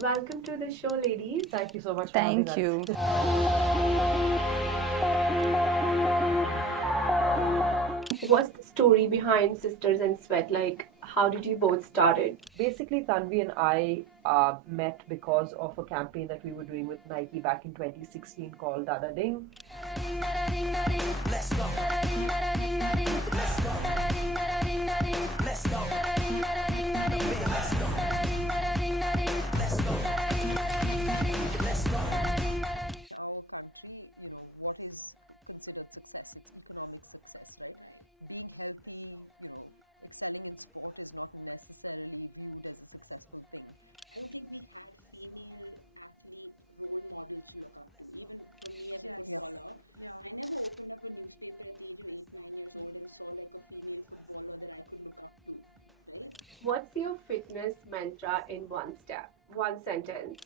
Welcome to the show, ladies. Thank you so much for Thank having you. What's the story behind Sisters and Sweat? Like, how did you both started? Basically, Tanvi and I met because of a campaign that we were doing with Nike back in 2016 called Dada Ding. Let's go. Let's go. Let's go. Let's go. Let's go. What's your fitness mantra in one sentence?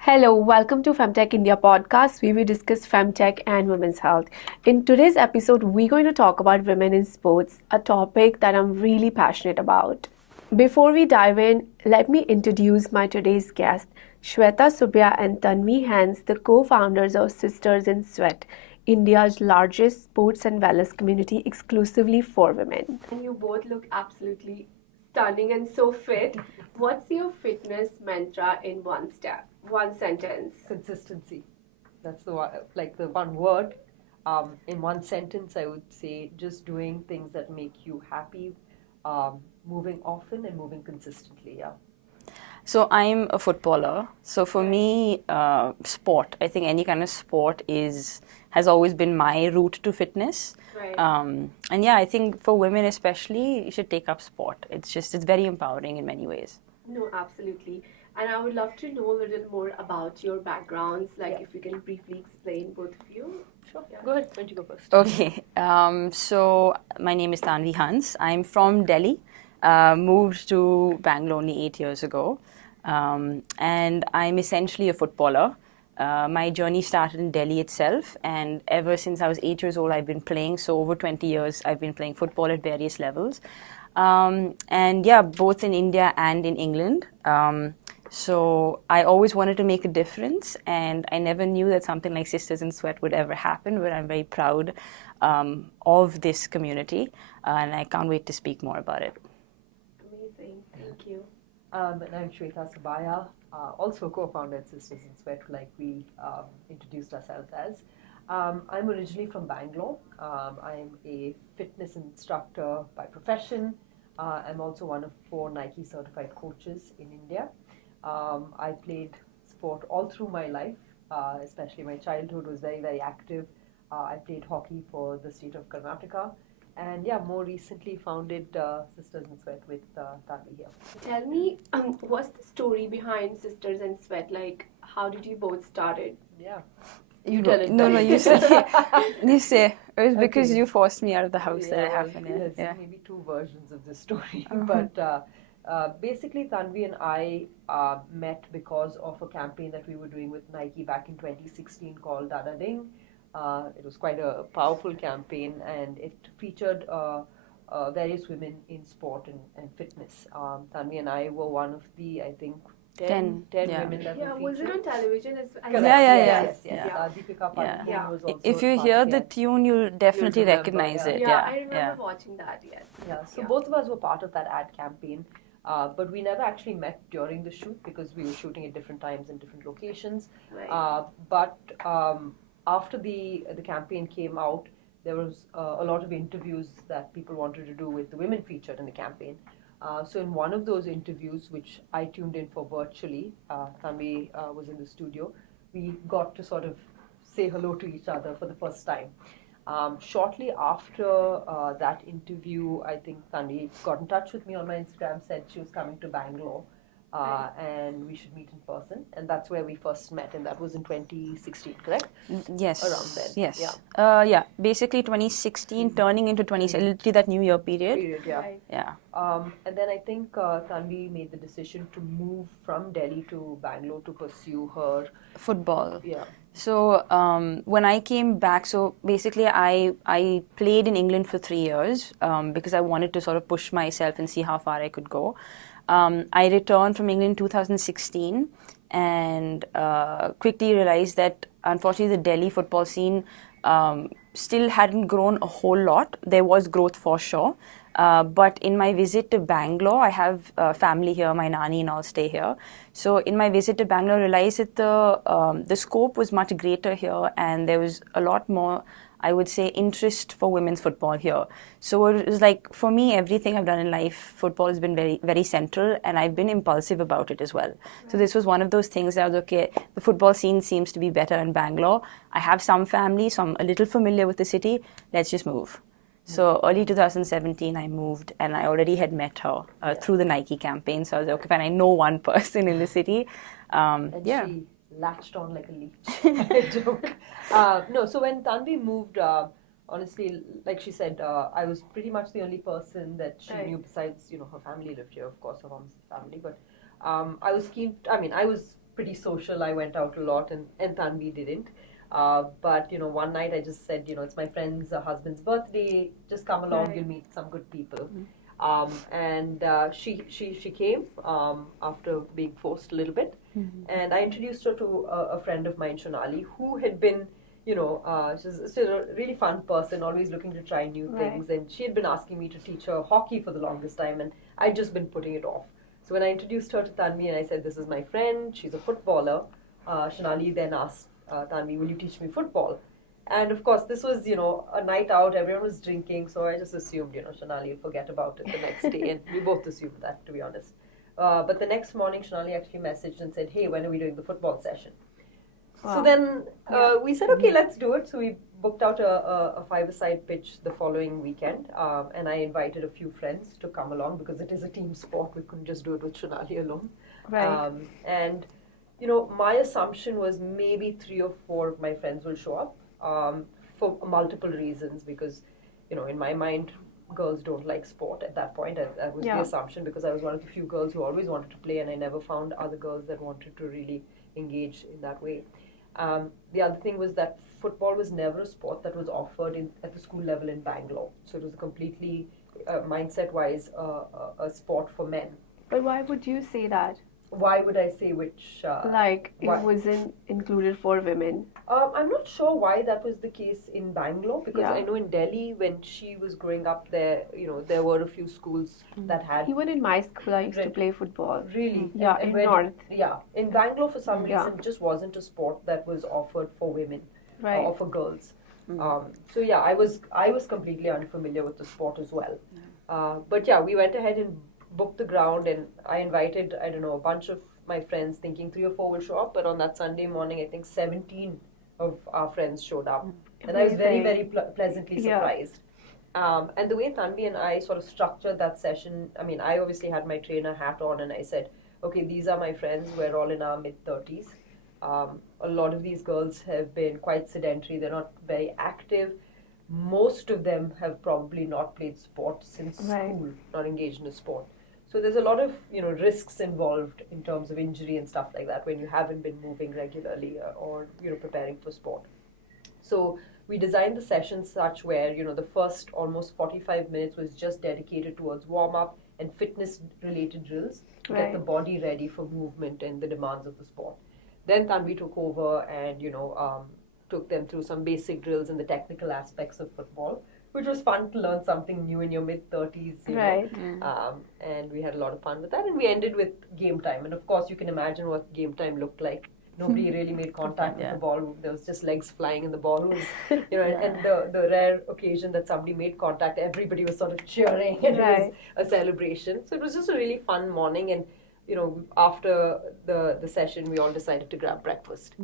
Hello, welcome to Femtech India podcast where we discuss Femtech and women's health. In today's episode, we're going to talk about women in sports, a topic that I'm really passionate about. Before we dive in, let me introduce my today's guests, Swetha Subbiah and Tanvie Hans, the co-founders of Sisters in Sweat, India's largest sports and wellness community exclusively for women. And you both look absolutely stunning and so fit. What's your fitness mantra in one sentence? Consistency. That's the one, like the one word. In one sentence, I would say just doing things that make you happy, moving often and moving consistently. Yeah. So I'm a footballer. So for me, sport, I think any kind of sport has always been my route to fitness. Right. And yeah, I think for women especially, you should take up sport. It's very empowering in many ways. No, absolutely. And I would love to know a little more about your backgrounds, like Yeah. if you can briefly explain both of you. Sure. Yeah. Go ahead. Why don't you go first? Okay. So my name is Tanvie Hans. I'm from Delhi. Moved to Bangalore only 8 years ago. And I'm essentially a footballer. My journey started in Delhi itself, and ever since I was 8 years old, I've been playing. So over 20 years, I've been playing football at various levels. And yeah, both in India and in England. So I always wanted to make a difference, and I never knew that something like Sisters in Sweat would ever happen, but I'm very proud of this community, and I can't wait to speak more about it. Amazing. Thank you. And I'm Swetha Subbiah, also co-founder at Sisters in Sweat, like we introduced ourselves as. I'm originally from Bangalore. I'm a fitness instructor by profession. I'm also one of 4 Nike certified coaches in India. I played sport all through my life, especially my childhood was very, very active. I played hockey for the state of Karnataka. And yeah, more recently founded Sisters in Sweat with Tanvi here. Tell me, what's the story behind Sisters and Sweat? Like, how did you both started? Yeah. You tell it, no, Tanvi. you say. You say. It was because Okay. you forced me out of the house that it well, happened. there's Yeah. maybe 2 versions of this story. Uh-huh. But basically, Tanvi and I met because of a campaign that we were doing with Nike back in 2016 called Dada Ding. It was quite a powerful campaign, and it featured various women in sport and fitness. Tanvi and I were one of the, I think, 10 yeah. women that Yeah, were was it featured. on television as well? Correct. Yeah, yeah, yes, yeah. yes. Yeah. Deepika Yeah. Padukone was also If you part hear of the it. tune, you'll definitely remember, recognize yeah. it. Yeah, I Yeah, remember yeah. watching that, yes. Yeah, so Yeah. both of us were part of that ad campaign, but we never actually met during the shoot because we were shooting at different times in different locations. Right. But after the campaign came out, there was a lot of interviews that people wanted to do with the women featured in the campaign. So in one of those interviews, which I tuned in for virtually, Tanvi was in the studio, we got to sort of say hello to each other for the first time. Shortly after that interview, I think Tanvi got in touch with me on my Instagram, said she was coming to Bangalore. and we should meet in person. And that's where we first met, and that was in 2016, correct? Yes. Around then. Yes. Yeah. Basically 2016 turning into 2017, literally that New Year period. Yeah. Right. Yeah. And then I think Tanvie made the decision to move from Delhi to Bangalore to pursue her. Football. Yeah. So when I came back, so basically I played in England for 3 years because I wanted to sort of push myself and see how far I could go. I returned from England in 2016 and quickly realized that unfortunately the Delhi football scene still hadn't grown a whole lot. There was growth for sure. But in my visit to Bangalore, I have family here, my nanny and all stay here. So in my visit to Bangalore, I realized that the scope was much greater here and there was a lot more, I would say, interest for women's football here. So it was like, for me, everything I've done in life, football has been very, very central and I've been impulsive about it as well. Right. So this was one of those things that I was, okay, the football scene seems to be better in Bangalore. I have some family, so I'm a little familiar with the city. Let's just move. So early 2017, I moved and I already had met her through the Nike campaign. So I was like, okay, fine, I know one person in the city. And she latched on like a leech. I joke. No, so when Tanvie moved, honestly, like she said, I was pretty much the only person that she knew besides, her family lived here, of course, her mom's family. But I was keen, I was pretty social. I went out a lot and Tanvie didn't. But one night I just said, it's my friend's husband's birthday. Just come along, you'll meet some good people. And she came after being forced a little bit, and I introduced her to a friend of mine, Shonali, who had been, she's a really fun person, always looking to try new things, and she had been asking me to teach her hockey for the longest time, and I'd just been putting it off. So when I introduced her to Tanvie and I said, this is my friend, she's a footballer, Shonali then asked, Tanvie, will you teach me football? And of course, this was, a night out, everyone was drinking, so I just assumed, Shonali will forget about it the next day, and we both assumed that, to be honest. But the next morning, Shonali actually messaged and said, hey, when are we doing the football session? Wow. So then we said, okay, let's do it. So we booked out a five-a-side pitch the following weekend, and I invited a few friends to come along because it is a team sport. We couldn't just do it with Shonali alone. Right. And my assumption was maybe 3 or 4 of my friends will show up for multiple reasons because, in my mind, girls don't like sport at that point. That was the assumption because I was one of the few girls who always wanted to play and I never found other girls that wanted to really engage in that way. The other thing was that football was never a sport that was offered at the school level in Bangalore. So it was a completely, mindset-wise, a sport for men. But why would you say that? Why would I say which? It wasn't included for women. I'm not sure why that was the case in Bangalore because I know in Delhi when she was growing up there, there were a few schools that had. Even in my school, I used to play football. Really? Yeah, in North. Yeah, in Bangalore for some reason it just wasn't a sport that was offered for women or for girls. So yeah, I was completely unfamiliar with the sport as well. But yeah, we went ahead and booked the ground and I invited, a bunch of my friends thinking 3 or 4 will show up, but on that Sunday morning, I think 17 of our friends showed up. And I was very, very pleasantly surprised. And the way Tanvie and I sort of structured that session, I obviously had my trainer hat on and I said, okay, these are my friends, we're all in our mid-30s. A lot of these girls have been quite sedentary, they're not very active. Most of them have probably not played sport since school, not engaged in a sport. So there's a lot of, risks involved in terms of injury and stuff like that when you haven't been moving regularly or, preparing for sport. So we designed the session such where, the first almost 45 minutes was just dedicated towards warm-up and fitness-related drills to get the body ready for movement and the demands of the sport. Then Tanvie took over and, took them through some basic drills and the technical aspects of football, which was fun to learn something new in your mid-30s, and we had a lot of fun with that. And we ended with game time. And of course, you can imagine what game time looked like. Nobody really made contact with the ball. There was just legs flying and the ball was, and the rare occasion that somebody made contact, everybody was sort of cheering and it was a celebration. So it was just a really fun morning. And, after the session, we all decided to grab breakfast.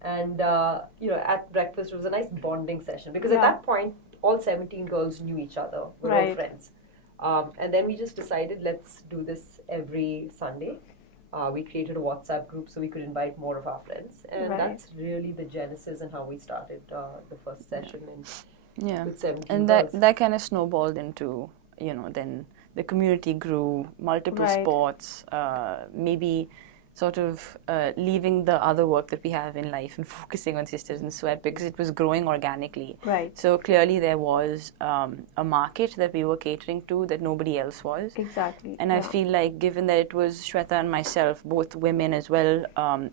And, at breakfast, it was a nice bonding session because at that point, all 17 girls knew each other, were all friends. And then we just decided, let's do this every Sunday. We created a WhatsApp group so we could invite more of our friends, and Right. that's really the genesis and how we started the first session Yeah, with 17 and girls. that kind of snowballed into, then the community grew, multiple Right. sports, maybe sort of leaving the other work that we have in life and focusing on Sisters in Sweat because it was growing organically. Right. So clearly there was a market that we were catering to that nobody else was. Exactly. And I feel like, given that it was Swetha and myself, both women as well,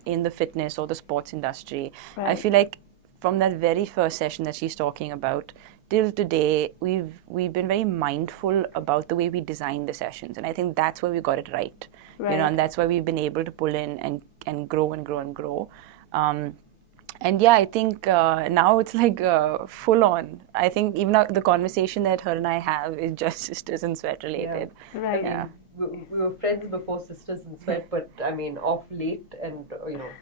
in the fitness or the sports industry, I Right. feel like from that very first session that she's talking about till today, we've been very mindful about the way we design the sessions, and I think that's where we got it right. Right. And that's why we've been able to pull in and grow and grow and grow. And yeah, I think now it's like full on. I think even the conversation that her and I have is just Sisters in Sweat related. Right. I mean, we were friends before Sisters in Sweat, but I mean, of late and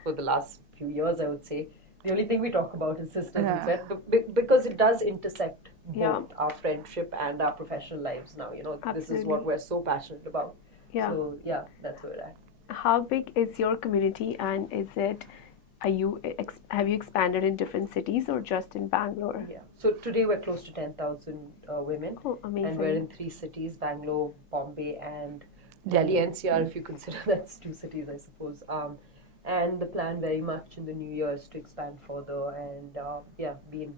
for the last few years, I would say, the only thing we talk about is Sisters in Sweat because it does intersect both our friendship and our professional lives now. This is what Absolutely. we're so passionate about. Yeah. So yeah, that's where we're at. How big is your community, and have you expanded in different cities or just in Bangalore? Yeah. So today we're close to 10,000 women. Oh, amazing. And we're in 3 cities, Bangalore, Bombay, and Delhi NCR, if you consider that's 2 cities, I suppose. And the plan very much in the new year is to expand further and be in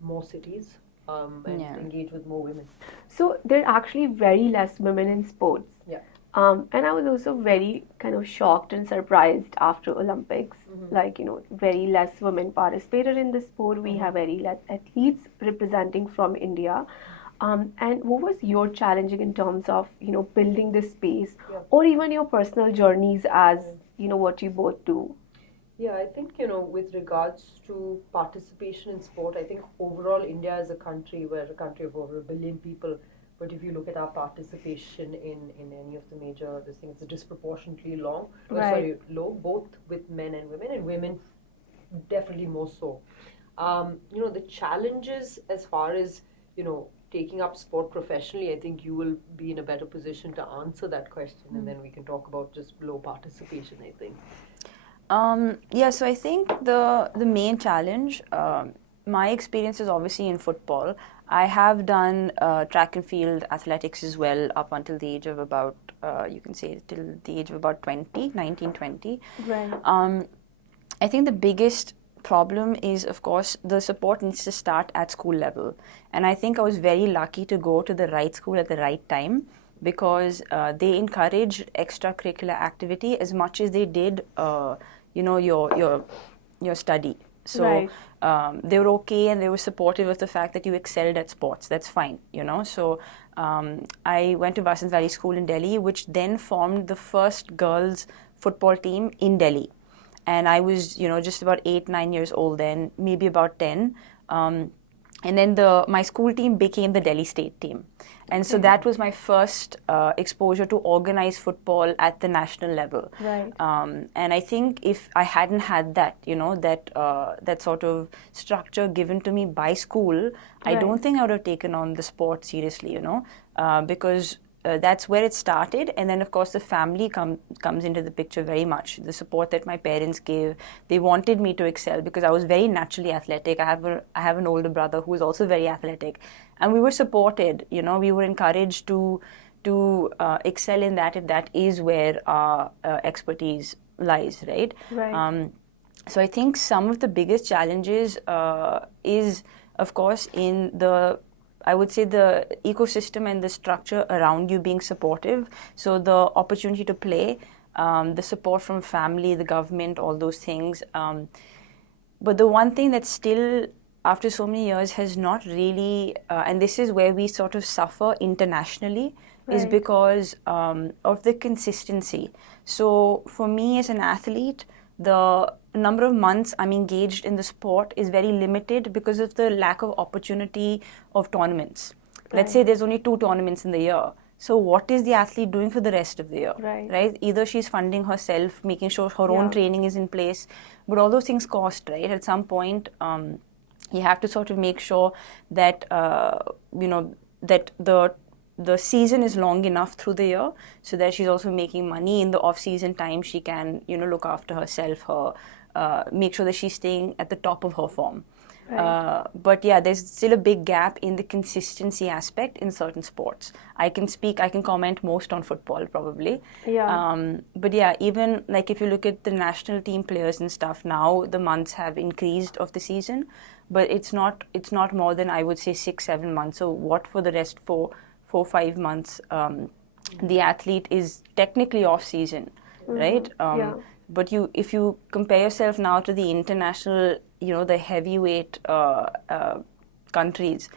more cities and engage with more women. So there are actually very less women in sports. Yeah. And I was also very kind of shocked and surprised after Olympics. Like, very less women participated in the sport. We have very less athletes representing from India. And what was your challenging in terms of, building this space or even your personal journeys as, what you both do? Yeah, I think, with regards to participation in sport, I think overall India is a country, we're a country of over 1 billion people. But if you look at our participation in any of the major things, it's disproportionately low, both with men and women definitely more so. The challenges as far as, taking up sport professionally, I think you will be in a better position to answer that question, and then we can talk about just low participation, I think. So I think the main challenge, my experience is obviously in football. I have done track and field athletics as well up until the age of about, you can say till the age of about 19, 20. Right. I think the biggest problem is, of course, the support needs to start at school level. And I think I was very lucky to go to the right school at the right time because they encouraged extracurricular activity as much as they did, your study. So they were okay and they were supportive of the fact that you excelled at sports. That's fine, So I went to Vasant Valley School in Delhi, which then formed the first girls' football team in Delhi. And I was, just about 8, 9 years old then, maybe about 10. And then my school team became the Delhi state team. And so that was my first exposure to organized football at the national level. Right. And I think if I hadn't had that, that sort of structure given to me by school, I don't think I would have taken on the sport seriously, because that's where it started. And then, of course, the family comes into the picture very much. The support that my parents gave, they wanted me to excel because I was very naturally athletic. I have an older brother who is also very athletic. And we were supported, we were encouraged to excel in that if that is where our expertise lies, right? Right. So I think some of the biggest challenges is, of course, in I would say the ecosystem and the structure around you being supportive. So the opportunity to play, the support from family, the government, all those things. But the one thing that still, after so many years, has not really, and this is where we sort of suffer internationally, is because of the consistency. So for me as an athlete, the number of months I'm engaged in the sport is very limited because of the lack of opportunity of tournaments. Let's say there's only 2 tournaments in the year. So what is the athlete doing for the rest of the year? Right? Either she's funding herself, making sure her own training is in place, but all those things cost, right? At some point, you have to sort of make sure that, that the the season is long enough through the year so that she's also making money in the off-season time. She can, look after herself, make sure that she's staying at the top of her form. Right. But yeah, there's still a big gap in the consistency aspect in certain sports. I can comment most on football probably. Yeah. But yeah, even like if you look at the national team players and stuff, now the months have increased of the season, but it's not more than, I would say, 6-7 months. So what for the rest 4-5 months, the athlete is technically off season, right? Yeah. But if you compare yourself now to the international, the heavyweight countries,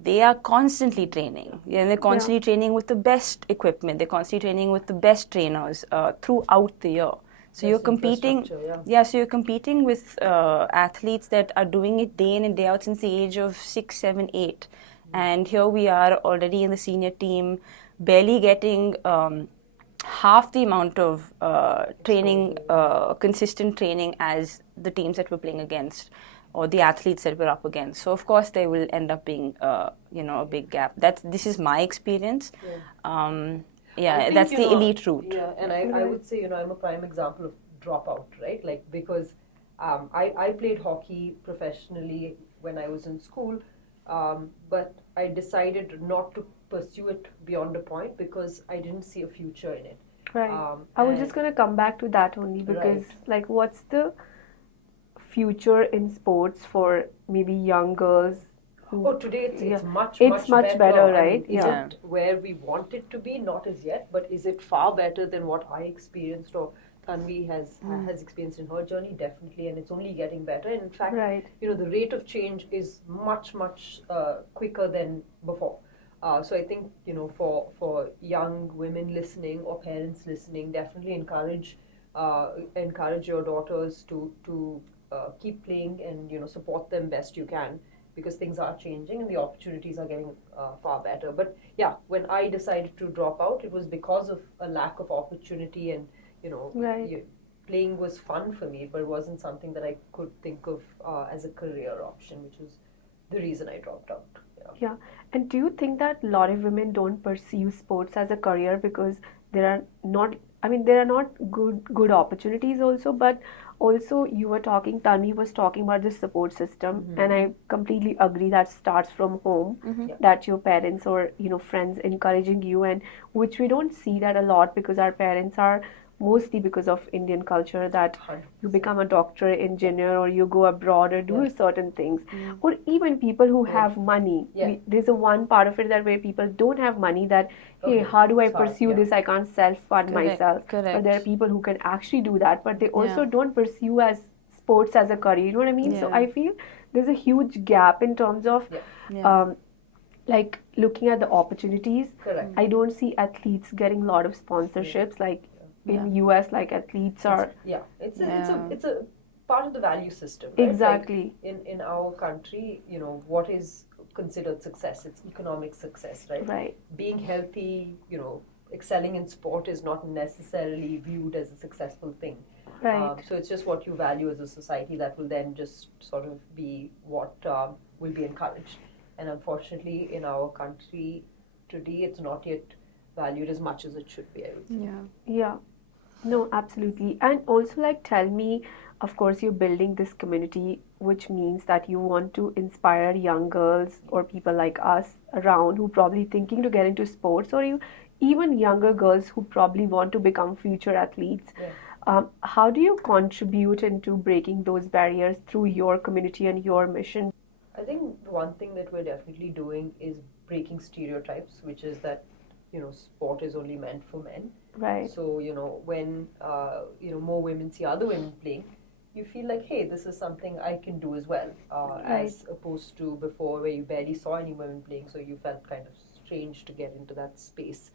they are constantly training. And they're constantly training with the best equipment. They're constantly training with the best trainers throughout the year. So you're competing, so you're competing with athletes that are doing it day in and day out since the age of 6, 7, 8. And here we are already in the senior team, barely getting half the amount of training, consistent training as the teams that we're playing against or the athletes that we're up against. So of course there will end up being a big gap. This is my experience. That's the elite route. Yeah, and I would say, I'm a prime example of dropout, right? Like, because I played hockey professionally when I was in school, but I decided not to pursue it beyond a point because I didn't see a future in it. Right. I was just going to come back to that only because, like, what's the future in sports for maybe young girls? Today it's much better, right? Is it where we want it to be? Not as yet, but is it far better than what I experienced or Tanvie has experienced in her journey? Definitely, and it's only getting better. And in fact, the rate of change is much quicker than before. So I think, for young women listening or parents listening, definitely encourage your daughters to keep playing and support them best you can, because things are changing and the opportunities are getting far better. But yeah, when I decided to drop out, it was because of a lack of opportunity, and playing was fun for me, but it wasn't something that I could think of as a career option, which was the reason I dropped out. Yeah. And do you think that a lot of women don't pursue sports as a career because there are not good opportunities also, but also Tanvi was talking about the support system, and I completely agree that starts from home, that your parents or friends encouraging you, and which we don't see that a lot because our parents are mostly because of Indian culture that you become a doctor, engineer, or you go abroad or do certain things. Or even people who have money. There's a one part of it that where people don't have money that, hey, how do I pursue this? I can't self-fund myself. Correct. But there are people who can actually do that, but they also don't pursue as sports as a career. You know what I mean? So I feel there's a huge gap in terms of like looking at the opportunities. Correct. I don't see athletes getting a lot of sponsorships like in US, like athletes are. It's a part of the value system. Right? Exactly. Like in our country, what is considered success? It's economic success, right? Right. Being healthy, excelling in sport is not necessarily viewed as a successful thing. Right. So it's just what you value as a society that will then just sort of be what will be encouraged. And unfortunately, in our country today, it's not yet valued as much as it should be, I would say. Yeah. No, absolutely. And also, like, tell me, of course, you're building this community, which means that you want to inspire young girls or people like us around who probably thinking to get into sports, or even younger girls who probably want to become future athletes. How do you contribute into breaking those barriers through your community and your mission? I think one thing that we're definitely doing is breaking stereotypes, which is that sport is only meant for men. Right. So when more women see other women playing, you feel like, hey, this is something I can do as well, as opposed to before where you barely saw any women playing, so you felt kind of strange to get into that space.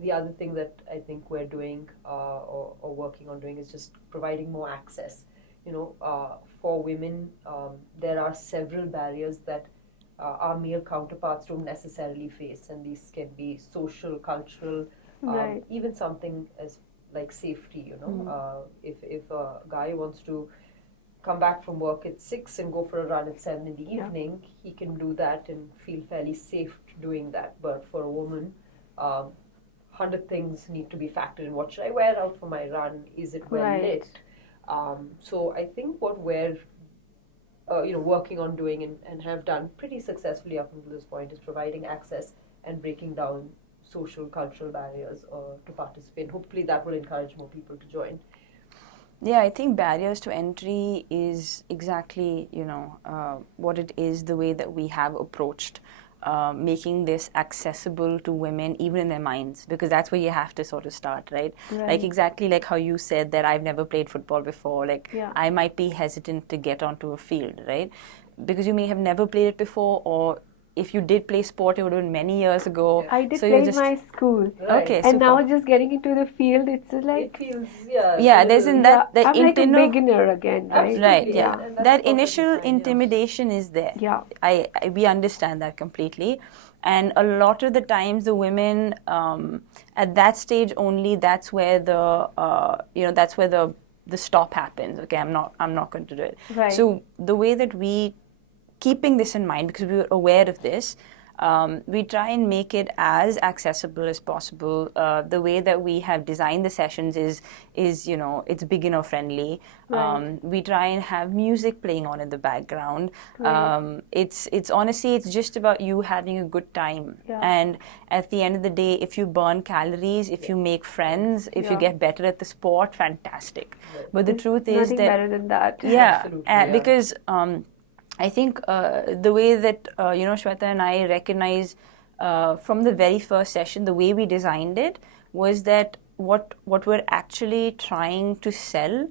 The other thing that I think we're doing or working on doing is just providing more access. For women, there are several barriers that our male counterparts don't necessarily face, and these can be social, cultural, even something as like safety. If a guy wants to come back from work at 6 and go for a run at 7 in the evening, he can do that and feel fairly safe doing that. But for a woman, 100 things need to be factored in. What should I wear out for my run? Is it well lit? So I think what we're working on doing and have done pretty successfully up until this point is providing access and breaking down social, cultural barriers to participate. Hopefully that will encourage more people to join. Yeah, I think barriers to entry is exactly, what it is, the way that we have approached making this accessible to women, even in their minds, because that's where you have to sort of start, right? Like exactly like how you said that I've never played football before, I might be hesitant to get onto a field, right? Because you may have never played it before, or if you did play sport, it would have been many years ago. I did play in my school. Okay, and now just getting into the field, it's like... It feels, there's in that... I'm like a beginner again, right? Right, yeah. That initial intimidation is there. Yeah. We understand that completely. And a lot of the times the women, at that stage only, that's where the stop happens. Okay, I'm not going to do it. Right. So the way that we, keeping this in mind, because we were aware of this, we try and make it as accessible as possible. The way that we have designed the sessions is it's beginner friendly. Right. We try and have music playing on in the background. Right. It's honestly, it's just about you having a good time. Yeah. And at the end of the day, if you burn calories, if you make friends, if you get better at the sport, fantastic. Right. But the truth is nothing that better than that. Yeah, because I think the way that Swetha and I recognize from the very first session, the way we designed it was that what we're actually trying to sell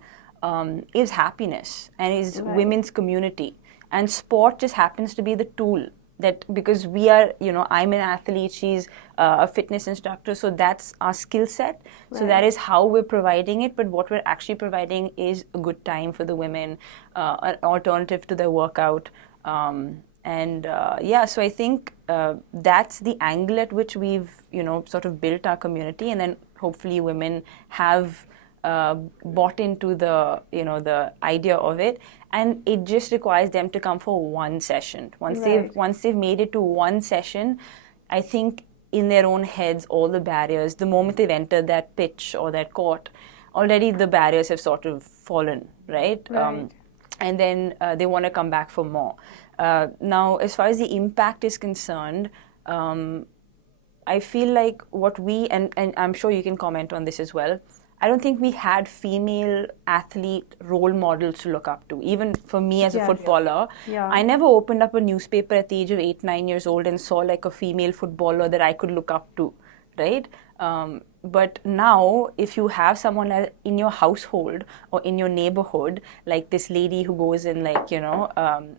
is happiness and is women's community, and sport just happens to be the tool. That because we are, I'm an athlete, she's a fitness instructor, so that's our skill set. Right. So that is how we're providing it, but what we're actually providing is a good time for the women, an alternative to their workout. So I think that's the angle at which we've, sort of built our community, and then hopefully women have bought into the idea of it, and it just requires them to come for one session. Once they've made it to one session, I think in their own heads, all the barriers, the moment they've entered that pitch or that court, already the barriers have sort of fallen, right? And then they want to come back for more. Now, as far as the impact is concerned, I feel like what we, and I'm sure you can comment on this as well, I don't think we had female athlete role models to look up to. Even for me as a footballer, I never opened up a newspaper at the age of 8, 9 years old and saw like a female footballer that I could look up to, right? But now, if you have someone in your household or in your neighborhood, like this lady who goes in,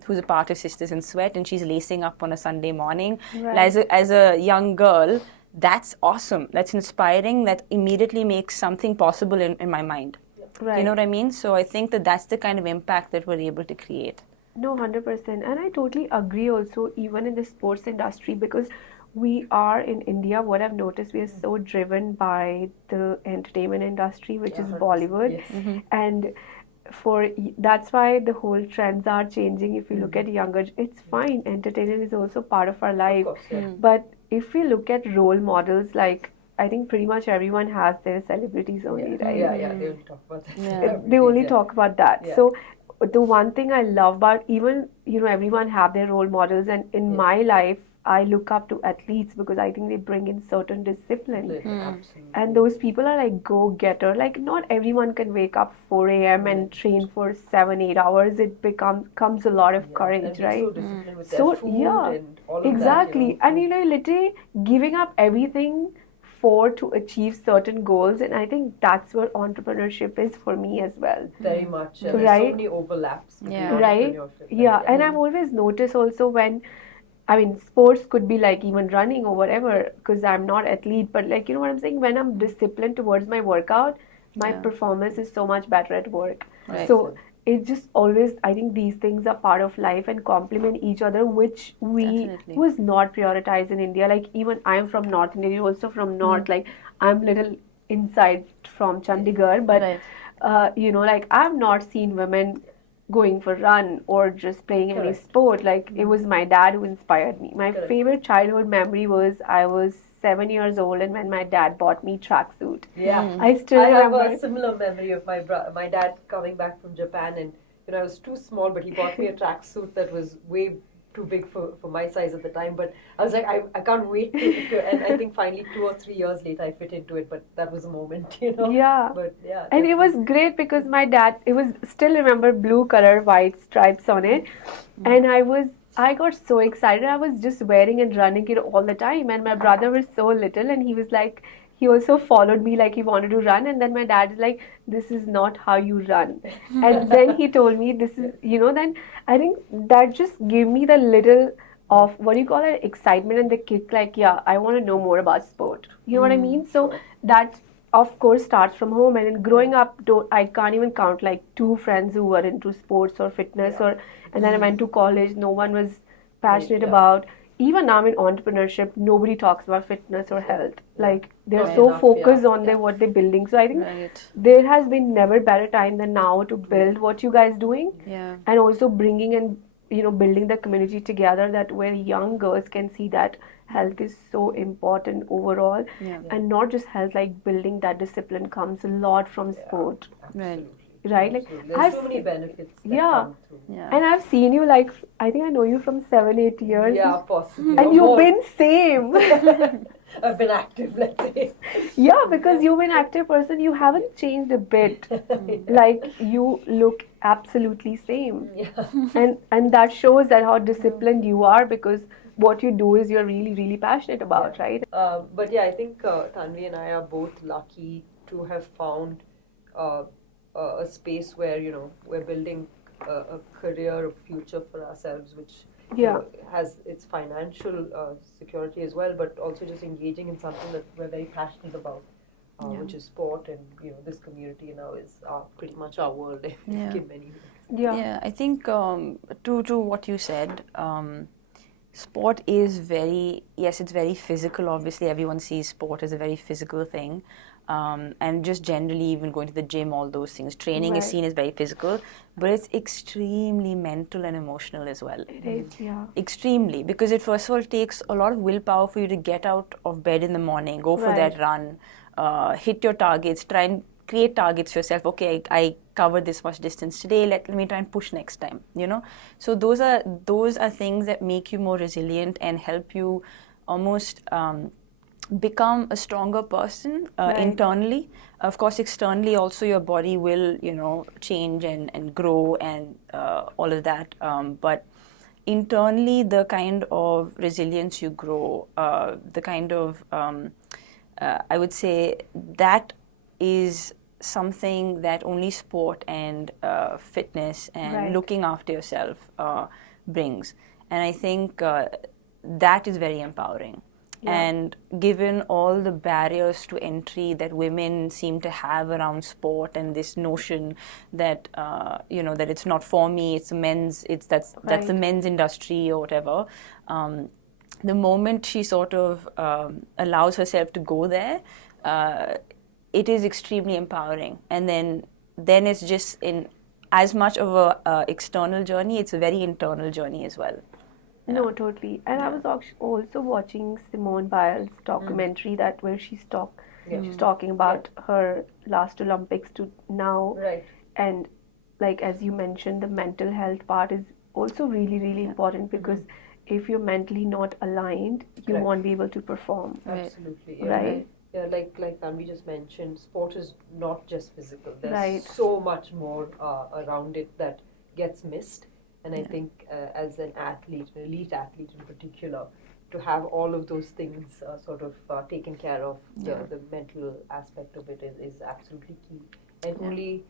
who's a part of Sisters in Sweat, and she's lacing up on a Sunday morning, as a young girl, that's awesome. That's inspiring. That immediately makes something possible in my mind. Right. You know what I mean? So I think that's the kind of impact that we're able to create. No, 100%. And I totally agree also, even in the sports industry, because we are in India, what I've noticed, we are so driven by the entertainment industry, which is Bollywood. Yes. Mm-hmm. And that's why the whole trends are changing. If you look at younger, it's fine. Entertainment is also part of our life. Of course, But if we look at role models, like I think pretty much everyone has their celebrities only, right? Yeah, they only talk about that. They only talk about that. So the one thing I love about, even, everyone have their role models, and in my life, I look up to athletes because I think they bring in certain discipline. Absolutely. And those people are like go-getter. Like not everyone can wake up 4 a.m. and train for 7-8 hours. It comes a lot of courage, right? So disciplined with their food and all of exactly. that. And literally giving up everything to achieve certain goals, and I think that's what entrepreneurship is for me as well. Very much. There's so many overlaps between entrepreneurship. And I've always noticed also when, sports could be like even running or whatever, because I'm not athlete, but like, you know what I'm saying? When I'm disciplined towards my workout, my performance is so much better at work. Right. So it just always, I think these things are part of life and complement each other, which was not prioritized in India. Like even I'm from North India, you're also from North, like I'm little inside from Chandigarh, but like I've not seen women going for run or just playing any Correct. sport. Like it was my dad who inspired me. My Correct. favorite childhood memory was I was 7 years old and when my dad bought me tracksuit. Yeah. I still I have remember. a similar memory of my dad coming back from Japan, and I was too small, but he bought me a tracksuit that was way too big for my size at the time. But I was like, I can't wait and I think finally 2 or 3 years later I fit into it. But that was a moment, Yeah. But yeah, And it was great because my dad, it was still remember blue color, white stripes on it. And I got so excited. I was just wearing and running it all the time. And my brother was so little and he was like, he also followed me like he wanted to run. And then my dad is like, this is not how you run. And then he told me, this is, then I think that just gave me the little of what do you call it, excitement and the kick, like, yeah, I want to know more about sport. You know what I mean? So that of course starts from home. And then growing up, I can't even count like 2 friends who were into sports or fitness or and then I went to college, no one was passionate Yeah. about. Even now in entrepreneurship, nobody talks about fitness or health. Like they're Not so enough, focused yeah. on what they're building. So I think Right. there has been never better time than now to build what you guys doing, Yeah. and also bringing and building the community together, that where young girls can see that health is so important overall. Yeah. And not just health, like building that discipline comes a lot from sport. Absolutely. Right, like, Absolutely. There's I've so many benefits that yeah. come through. Yeah. And I've seen you, like, I think I know you from 7-8 years. Yeah, possibly. And Or you've more. been same. I've been active, let's say. Yeah, because you've been an active person, you haven't changed a bit. Like you look absolutely same. Yeah. And that shows that how disciplined you are, because what you do is you're really, really passionate about, right? But yeah, I think Tanvi and I are both lucky to have found uh, a space where we're building a career, a future for ourselves, which Yeah. has its financial security as well, but also just engaging in something that we're very passionate about, which is sport, and this community now is pretty much our world Yeah. in many ways. Yeah. Yeah, I think to what you said, sport is it's very physical. Obviously, everyone sees sport as a very physical thing. And just generally, even going to the gym, all those things, training is Right. seen as very physical, but it's extremely mental and emotional as well. It is, yeah. Extremely, because it first of all takes a lot of willpower for you to get out of bed in the morning, go for Right. that run, hit your targets, try and create targets for yourself. Okay, I covered this much distance today. Let me try and push next time. So those are things that make you more resilient and help you almost become a stronger person Right. internally. Of course, externally also your body will change and grow and all of that. But internally, the kind of resilience you grow, the kind of I would say that is something that only sport and fitness and Right. looking after yourself brings. And I think that is very empowering. Yeah. And given all the barriers to entry that women seem to have around sport, and this notion that that it's not for me, it's that's the Right. men's industry or whatever. The moment she sort of allows herself to go there, it is extremely empowering. And then it's just in as much of a external journey, it's a very internal journey as well. No, totally. And I was also watching Simone Biles' documentary that where she's talking about her last Olympics to now. Right. And like as you mentioned, the mental health part is also really, really important, because if you're mentally not aligned, you Correct. won't be able to perform. Right. Absolutely. Yeah. Right? Yeah, like Tanvi just mentioned, sport is not just physical. There's Right. so much more around it that gets missed. And I think as an athlete, an elite athlete in particular, to have all of those things sort of taken care of, the mental aspect of it is absolutely key. And only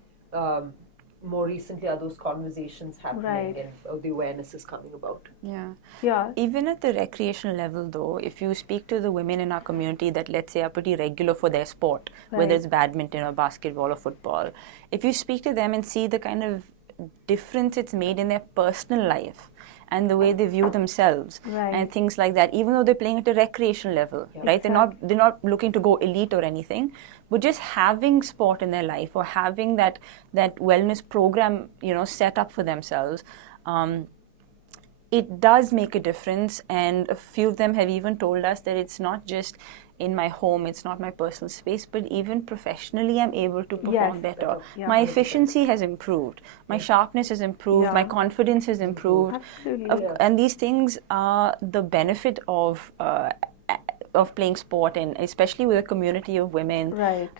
more recently are those conversations happening, Right. and the awareness is coming about. Yeah. Yeah. Even at the recreational level, though, if you speak to the women in our community that, let's say, are pretty regular for their sport, whether Right. it's badminton or basketball or football, if you speak to them and see the kind of difference it's made in their personal life and the way they view themselves Right. and things like that, even though they're playing at a recreational level, right? They're not looking to go elite or anything, but just having sport in their life or having that wellness program, set up for themselves, it does make a difference. And a few of them have even told us that it's not just in my home, it's not my personal space, but even professionally I'm able to perform better. Yeah. My efficiency has improved, my sharpness has improved, my confidence has improved. Absolutely. And these things are the benefit of playing sport, and especially with a community of women. Right.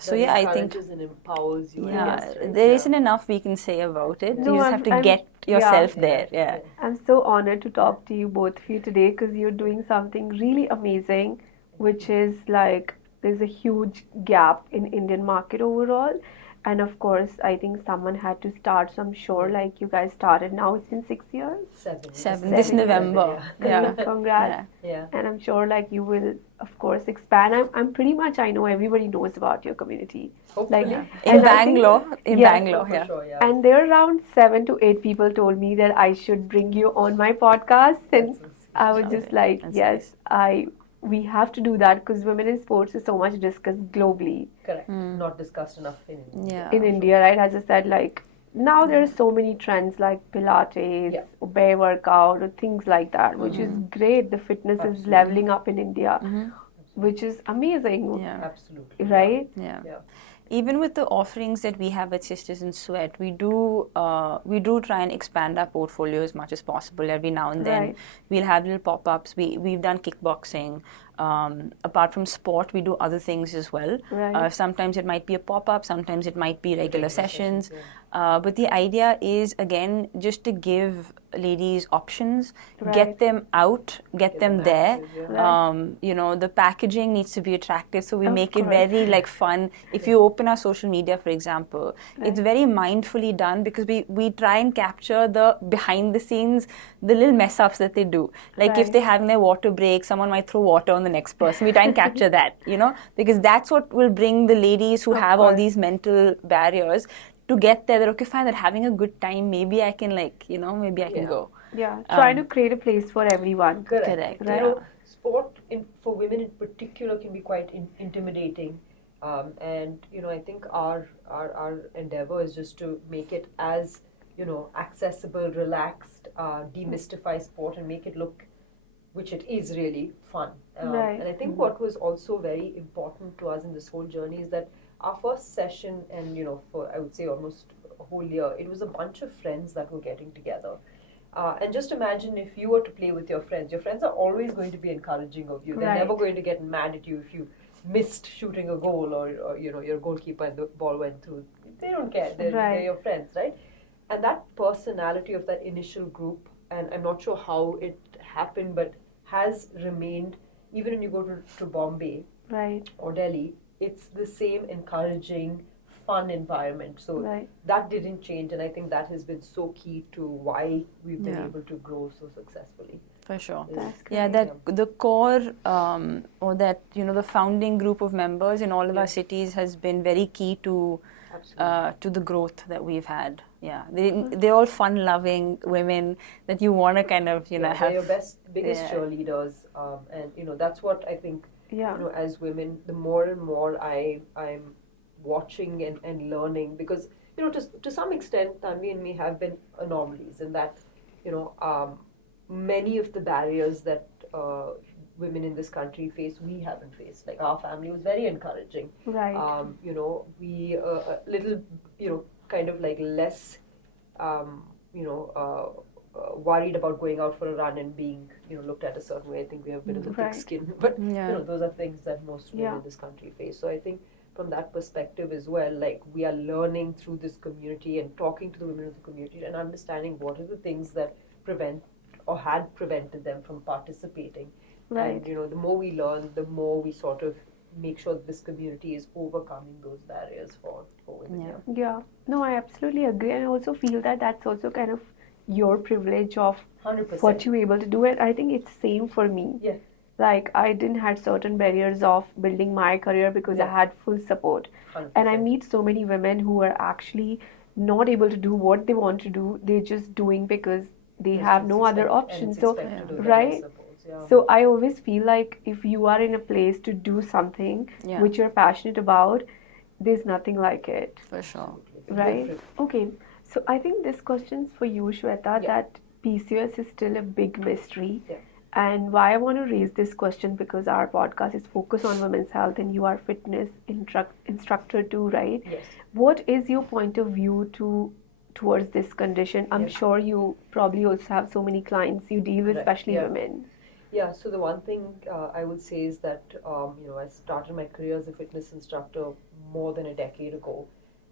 So yeah, I think encourages and empowers you. there isn't enough we can say about it. No, You just have to get yourself there. Yeah. I'm so honored to talk to you, both of you, today, because you're doing something really amazing, which is like there's a huge gap in Indian market overall. And of course, I think someone had to start, so I'm sure like you guys started now. It's been 6 years. Seven. This November. Yeah. Congrats. Yeah. And I'm sure like you will, of course, expand. I'm pretty much, I know everybody knows about your community. Hopefully. Like In and I think- Bangalore. For Yeah. sure, yeah. And there are around 7 to 8 people told me that I should bring you on my podcast, and I was just like, That's yes, we have to do that because women in sports is so much discussed globally. Correct. Not discussed enough in India. Yeah. In India, right? As I said, like now there are so many trends like Pilates, bear workout, or things like that, which is great. The fitness is leveling up in India, which is amazing. Yeah. Absolutely. Right? Yeah. Yeah. Even with the offerings that we have at Sisters in Sweat, we do try and expand our portfolio as much as possible. Every now and then, Right. we'll have little pop-ups. We've done kickboxing. Apart from sport, we do other things as well. Right. Sometimes it might be a pop-up. Sometimes it might be regular sessions. But the idea is, again, just to give ladies options, get them out, get them there. The packaging needs to be attractive, so we make it very like fun. If you open our social media, for example, it's very mindfully done because we try and capture the behind the scenes, the little mess ups that they do. Like if they're having their water break, someone might throw water on the next person. We try and capture that, because that's what will bring the ladies who have all these mental barriers to get there. That okay, fine, they're having a good time. Maybe I can maybe I can go. Yeah, trying to create a place for everyone. Correct. Right. Sport for women in particular can be quite intimidating, and I think our endeavor is just to make it as accessible, relaxed, demystify sport, and make it look, which it is really fun. And I think what was also very important to us in this whole journey is that our first session, and for I would say almost a whole year, it was a bunch of friends that were getting together. And just imagine if you were to play with your friends are always going to be encouraging of you. They're never going to get mad at you if you missed shooting a goal or your goalkeeper and the ball went through. They don't care. They're your friends, right? And that personality of that initial group, and I'm not sure how it happened, but has remained even when you go to Bombay or Delhi. It's the same encouraging, fun environment. So that didn't change, and I think that has been so key to why we've been able to grow so successfully. For sure. Yeah, that the core or that the founding group of members in all of our cities has been very key to the growth that we've had. Yeah, they're all fun-loving women that you want to kind of have. They're your biggest cheerleaders, and that's what I think. As women, the more and more I'm watching and learning, because to some extent Tanvie and me have been anomalies in that many of the barriers that women in this country face, we haven't faced. Like our family was very encouraging. We a little kind of like less worried about going out for a run and being looked at a certain way. I think we have a bit of the thick skin, but those are things that most women in this country face. So I think from that perspective as well, like we are learning through this community and talking to the women of the community and understanding what are the things that prevent or had prevented them from participating. And the more we learn, the more we sort of make sure that this community is overcoming those barriers for women. Yeah. No, I absolutely agree, and I also feel that that's also kind of your privilege of 100%. what you're able to do. And I think it's same for me. Yeah. Like I didn't have certain barriers of building my career because I had full support. 100%. And I meet so many women who are actually not able to do what they want to do. They're just doing because they have no other option. So Yeah. So I always feel like if you are in a place to do something Yeah. which you're passionate about, there's nothing like it, For sure. It's right? different. Okay, so I think this question's for you, Swetha, Yeah. that PCOS is still a big mystery. Yeah. And why I want to raise this question, because our podcast is focused on women's health and you are fitness instructor too, right? Yes. What is your point of view towards this condition? I'm Yes. sure you probably also have so many clients you deal with, Right. especially Yeah. women. Yeah, so the one thing I would say is that I started my career as a fitness instructor more than a decade ago,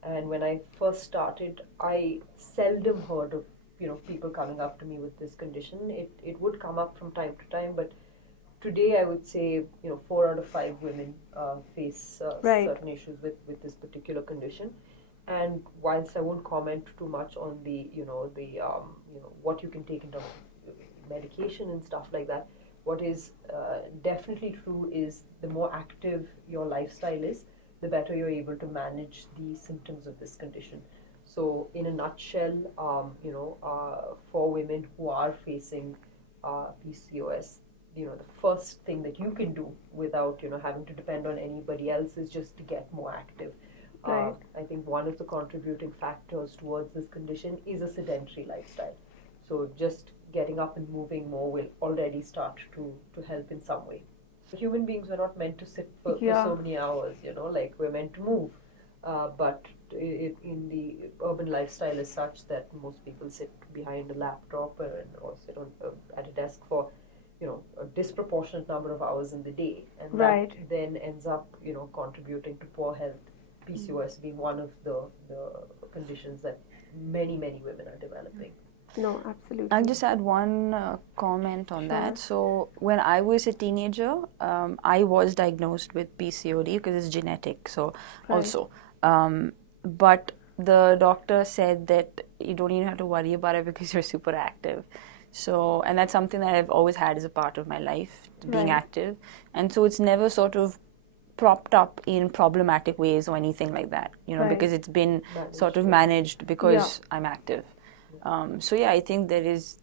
and when I first started, I seldom heard of people coming up to me with this condition. It would come up from time to time, but today I would say 4 out of 5 women face Right. certain issues with this particular condition. And whilst I won't comment too much on the what you can take in terms of medication and stuff like that, what is definitely true is the more active your lifestyle is, the better you're able to manage the symptoms of this condition. So, in a nutshell, for women who are facing PCOS, the first thing that you can do without having to depend on anybody else is just to get more active. Right. I think one of the contributing factors towards this condition is a sedentary lifestyle. So just getting up and moving more will already start to help in some way. Human beings were not meant to sit for so many hours, like we're meant to move. But in the urban lifestyle is such that most people sit behind a laptop or sit at a desk for a disproportionate number of hours in the day, and Right. that then ends up contributing to poor health. PCOS being one of the conditions that many women are developing. No, absolutely. I'll just add one comment on Sure. that. So when I was a teenager, I was diagnosed with PCOD because it's genetic. So Right. also, but the doctor said that you don't even have to worry about it because you're super active. So, and that's something that I've always had as a part of my life, being Right. active. And so it's never sort of propped up in problematic ways or anything like that, Right. because it's been Managed, sort of yeah. managed because I'm active. So yeah, I think there is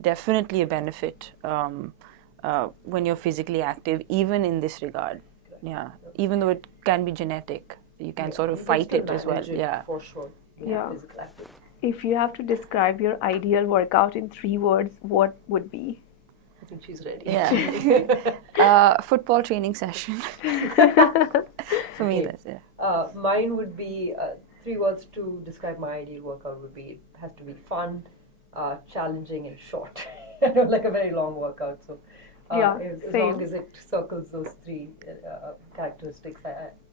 definitely a benefit when you're physically active, even in this regard. Yeah, even though it can be genetic, you can sort of You can fight still it as well. manage it, Yeah. for sure. Yeah. Physical activity. If you have to describe your ideal workout in 3 words, what would be? I think she's ready. Yeah. Football training session. For me, Okay. that's yeah. Mine would be 3 words to describe my ideal workout would be, it has to be fun, challenging, and short. I don't like a very long workout, so Yeah, as same. long as it circles those 3 characteristics,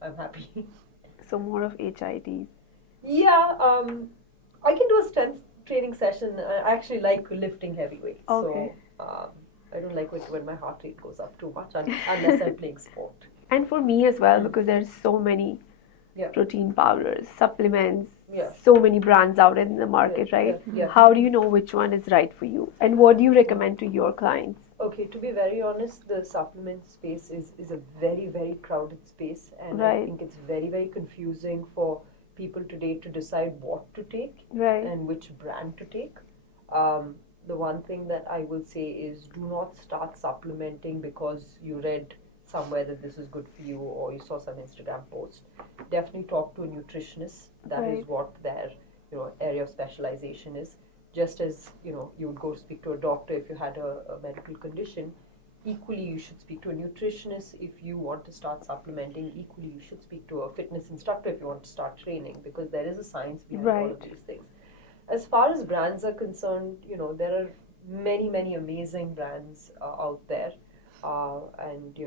I'm happy. So more of HIT. Yeah, I can do a strength training session. I actually like lifting heavy weights. Okay. So I don't like when my heart rate goes up too much unless I'm playing sport. And for me as well, because there's so many Yeah. protein powders, supplements, Yeah. so many brands out in the market, Yeah, right? yeah. How do you know which one is right for you? And what do you recommend to your clients? Okay, to be very honest, the supplement space is a very crowded space, and I Right. think it's very confusing for people today to decide what to take Right. and which brand to take. The one thing that I will say is, do not start supplementing because you read somewhere that this is good for you or you saw some Instagram post. Definitely talk to a nutritionist. That is Right. what their area of specialization is. Just as you would go speak to a doctor if you had a medical condition, equally you should speak to a nutritionist if you want to start supplementing. Equally you should speak to a fitness instructor if you want to start training, because there is a science behind all of Right. these things. As far as brands are concerned, there are many amazing brands out there, and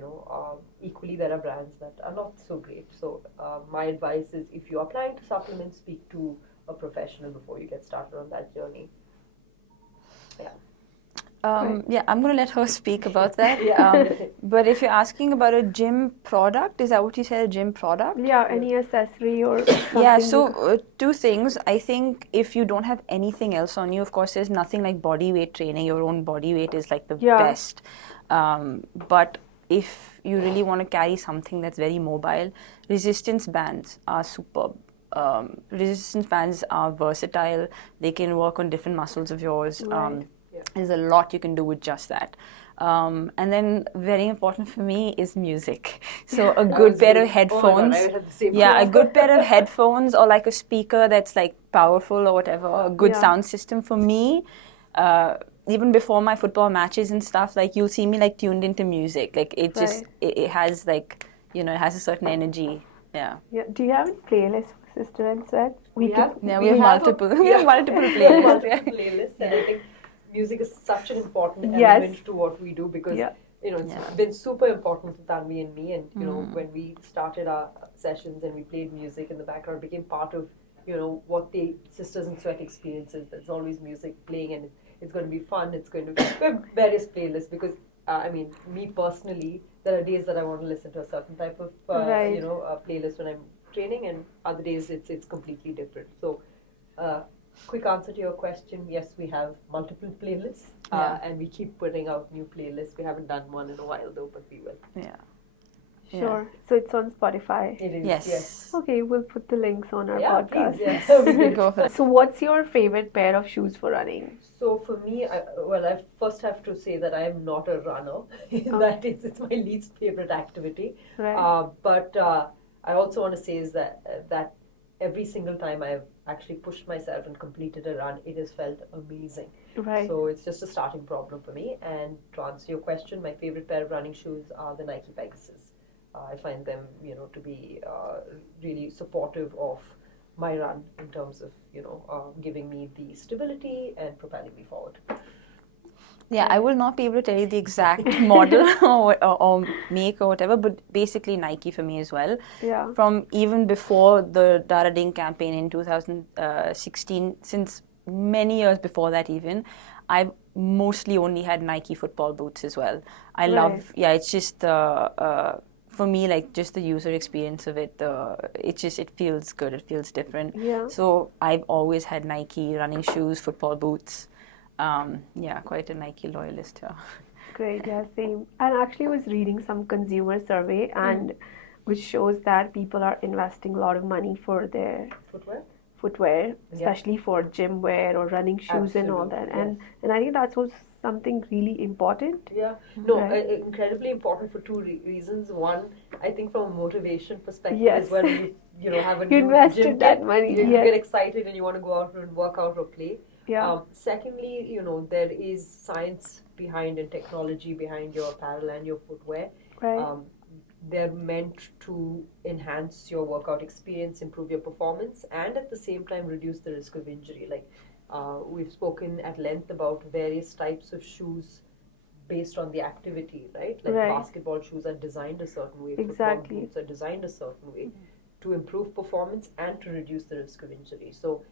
equally there are brands that are not so great. So my advice is, if you are planning to supplement, speak to a professional before you get started on that journey. Yeah. Yeah, I'm going to let her speak about that. Yeah. But if you're asking about a gym product, is that what you said, a gym product? Yeah, any accessory or something. Yeah, so 2 things. I think if you don't have anything else on you, of course, there's nothing like body weight training. Your own body weight is like the Yeah. best. But if you really want to carry something that's very mobile, resistance bands are superb. Resistance bands are versatile. They can work on different muscles of yours. Right. Yeah. There's a lot you can do with just that. And then very important for me is music. So a I good was pair really- of headphones. Oh my God, I would have the same Yeah, a question. good pair of headphones or like a speaker that's like powerful or whatever, a good Yeah. sound system for me. Even before my football matches and stuff, like you'll see me like tuned into music. Like it just, Right. it has like, it has a certain energy. Yeah. Yeah. Do you have a playlist for Sister and Sweat? We have Yeah, we have multiple. We have multiple we have playlists. multiple playlists, and I think music is such an important Yes. element to what we do because Yeah. it's Yeah. been super important to Tanvi and me. And when we started our sessions and we played music in the background, it became part of what the Sisters in Sweat experiences. There's always music playing, and it's going to be fun. It's going to be we have various playlists because me personally, there are days that I want to listen to a certain type of Right. playlist when I'm training, and other days it's completely different. So. Quick answer to your question, yes, we have multiple playlists, Yeah. and we keep putting out new playlists. We haven't done one in a while though, but we will. Yeah. Sure. So it's on Spotify. It is, Yes. Okay, we'll put the links on our Yeah, podcast. please, yeah. We can Go for it. So what's your favorite pair of shoes for running? So for me, I first have to say that I am not a runner. That is, it's my least favorite activity. Right. But I also want to say is that every single time I've actually pushed myself and completed a run, it has felt amazing. Right. So it's just a starting problem for me. And to answer your question, my favorite pair of running shoes are the Nike Pegasus. I find them, to be really supportive of my run in terms of, giving me the stability and propelling me forward. Yeah, I will not be able to tell you the exact model or make or whatever, but basically Nike for me as well. Yeah. From even before the Dara Ding campaign in 2016, since many years before that even, I've mostly only had Nike football boots as well. I love, yeah, it's just for me, like just the user experience of it, it feels good, it feels different. Yeah. So I've always had Nike running shoes, football boots. Yeah, quite a Nike loyalist here. Great, yeah, same. And actually, I was reading some consumer survey, and which shows that people are investing a lot of money for their footwear, especially for gym wear or running shoes and all that. Absolutely, And I think that's was something really important. Yeah, no, Right. incredibly important for two reasons. One, I think from a motivation perspective Yes. is when you have a You new invested gym that kit, money, you yes. get excited and you want to go out and work out or play. Yeah. Secondly, there is science behind and technology behind your apparel and your footwear. Right. They're meant to enhance your workout experience, improve your performance, and at the same time reduce the risk of injury. Like we've spoken at length about various types of shoes based on the activity, right? Like Right. basketball shoes are designed a certain way, Exactly. football boots are designed a certain way to improve performance and to reduce the risk of injury. So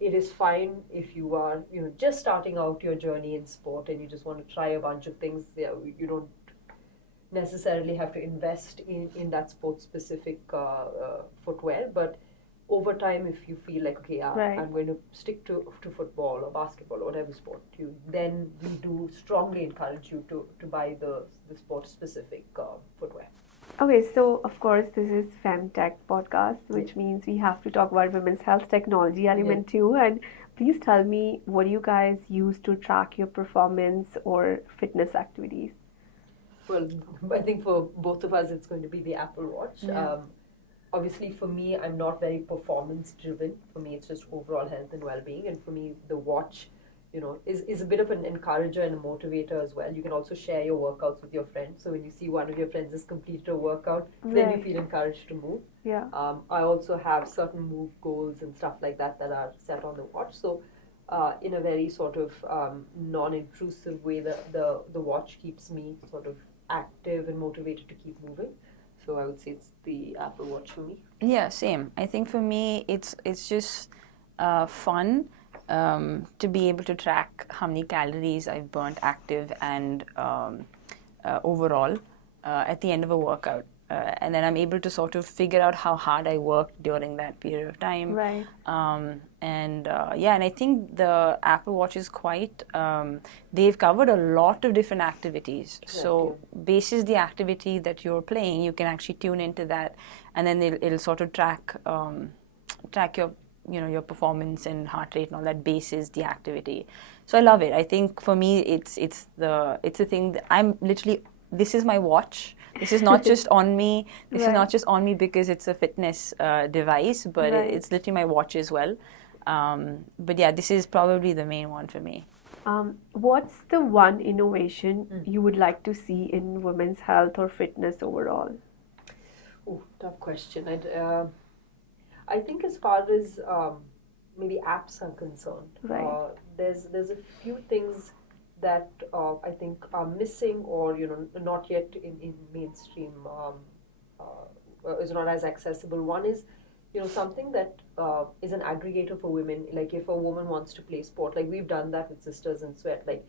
it is fine if you are, just starting out your journey in sport and you just want to try a bunch of things. You don't necessarily have to invest in that sport-specific footwear, but over time, if you feel like, okay, Right. I'm going to stick to football or basketball or whatever sport, then we do strongly encourage you to buy the sport-specific footwear. Okay, so of course this is Femtech podcast, which means we have to talk about women's health technology element too. And please tell me, what do you guys use to track your performance or fitness activities? Well, I think for both of us, it's going to be the Apple Watch. Yeah. Obviously, for me, I'm not very performance driven. For me, it's just overall health and well-being. And for me, the watch, is a bit of an encourager and a motivator as well. You can also share your workouts with your friends. So when you see one of your friends has completed a workout, then you Right. feel encouraged to move. Yeah. I also have certain move goals and stuff like that are set on the watch. So in a very sort of non-intrusive way, the watch keeps me sort of active and motivated to keep moving. So I would say it's the Apple Watch for me. Yeah, same. I think for me, it's just fun to be able to track how many calories I've burnt active and overall at the end of a workout. And then I'm able to sort of figure out how hard I worked during that period of time. Right. And I think the Apple Watch is quite, they've covered a lot of different activities. So basis the activity that you're playing, you can actually tune into that, and then it'll sort of track your your performance and heart rate and all that bases the activity. So I love it. I think for me, it's the thing that I'm literally, this is my watch. This is not just on me. This is not just on me because it's a fitness device, but it's literally my watch as well. But yeah, this is probably the main one for me. What's the one innovation you would like to see in women's health or fitness overall? Oh, tough question. I think as far as maybe apps are concerned, there's a few things that I think are missing or not yet in mainstream is not as accessible. One is something that is an aggregator for women. Like if a woman wants to play sport, like we've done that with Sisters in Sweat. Like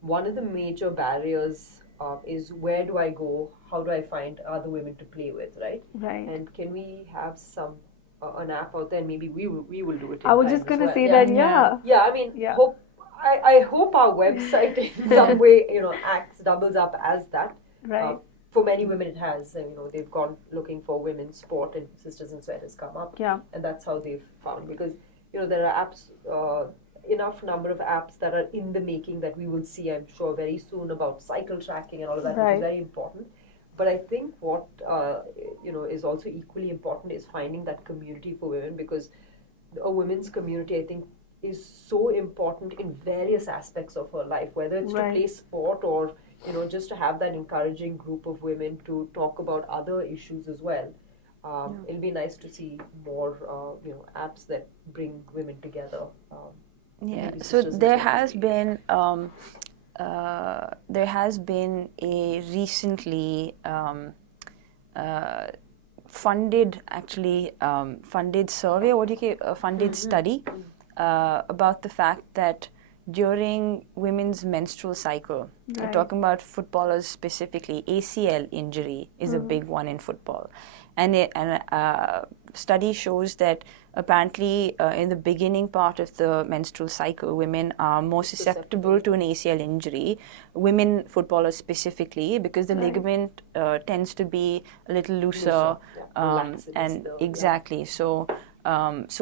one of the major barriers is where do I go? How do I find other women to play with, right? Right. And can we have some an app out there? And maybe we will do it. I was just gonna say that. I mean, I hope our website in some way doubles up as that. Right. For many women, it has. And, they've gone looking for women's sport, and Sisters in Sweat has come up. Yeah. And that's how they've found, because there are apps. Enough number of apps that are in the making that we will see, I'm sure, very soon about cycle tracking and all of that, which is very important. But I think what is also equally important is finding that community for women, because a women's community, I think, is so important in various aspects of her life, whether it's to play sport or just to have that encouraging group of women to talk about other issues as well. It'll be nice to see more apps that bring women together. So there has been a recently funded survey, funded study about the fact that during women's menstrual cycle, we're talking about footballers specifically, ACL injury is a big one in football. And a study shows that apparently in the beginning part of the menstrual cycle, women are more susceptible to an ACL injury, women footballers specifically, because the ligament tends to be a little looser. Exactly. So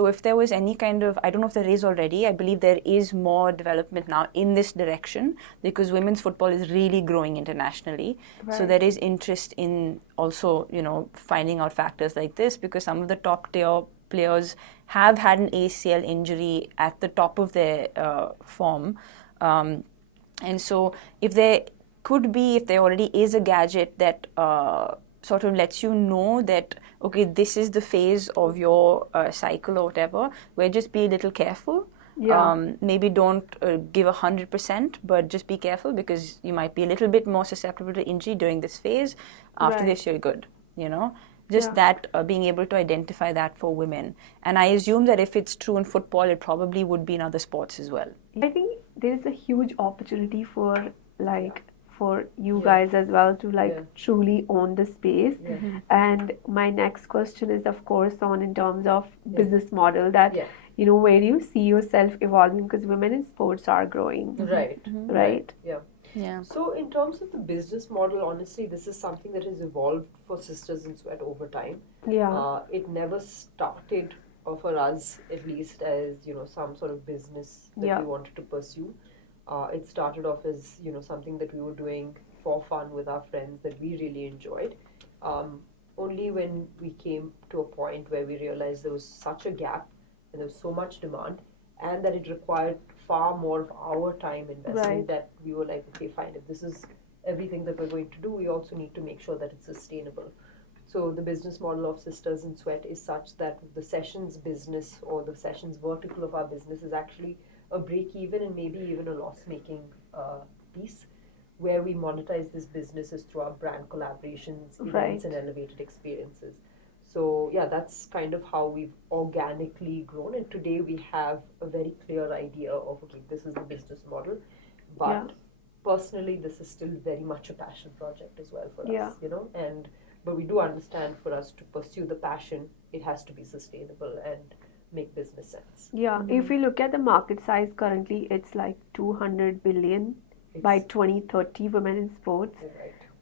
if there was any kind of, I don't know if there is already, I believe there is more development now in this direction, because women's football is really growing internationally. So there is interest in also, finding out factors like this, because some of the top tier players have had an ACL injury at the top of their form. And so if there already is a gadget that sort of lets you know that, okay, this is the phase of your cycle or whatever, where just be a little careful. Maybe don't give 100%, but just be careful, because you might be a little bit more susceptible to injury during this phase. After this, you're good, Just that, being able to identify that for women. And I assume that if it's true in football, it probably would be in other sports as well. I think there is a huge opportunity for you guys as well to truly own the space. And my next question is, of course, in terms of business model, that where do you see yourself evolving, because women in sports are growing. Right. Yeah. So in terms of the business model, honestly, this is something that has evolved for Sisters in Sweat over time. It never started, for us at least, as some sort of business that we wanted to pursue. It started off as something that we were doing for fun with our friends that we really enjoyed. Only when we came to a point where we realized there was such a gap and there was so much demand, and that it required far more of our time investment, that we were like, okay, fine, if this is everything that we're going to do, we also need to make sure that it's sustainable. So the business model of Sisters in Sweat is such that the sessions business, or the sessions vertical of our business, is actually a break-even and maybe even a loss-making piece, where we monetize this business is through our brand collaborations, events, and elevated experiences. So that's kind of how we've organically grown. And today we have a very clear idea of, okay, this is the business model. But personally, this is still very much a passion project as well for us, but we do understand, for us to pursue the passion, it has to be sustainable and make business sense. If we look at the market size currently, it's like 200 billion by 2030, women in sports,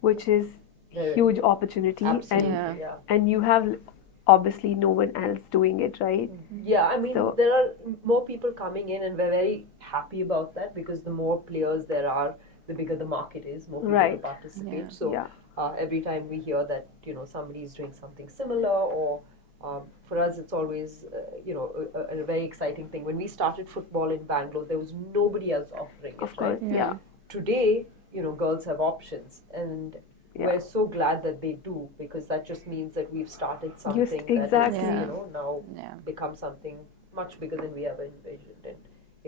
which is huge opportunity. And you have obviously no one else doing it, right? Yeah, I mean, So- there are more people coming in, and we're very happy about that because the more players there are, the bigger the market is, more people Right. to participate. Yeah. So Yeah. every time we hear that, somebody is doing something similar, or for us, it's always, a very exciting thing. When we started football in Bangalore, there was nobody else offering it, Of course, right? yeah. Today, girls have options, and Yeah. we're so glad that they do, because that just means that we've started something that exactly. is, Yeah. now Yeah. become something much bigger than we ever envisioned, and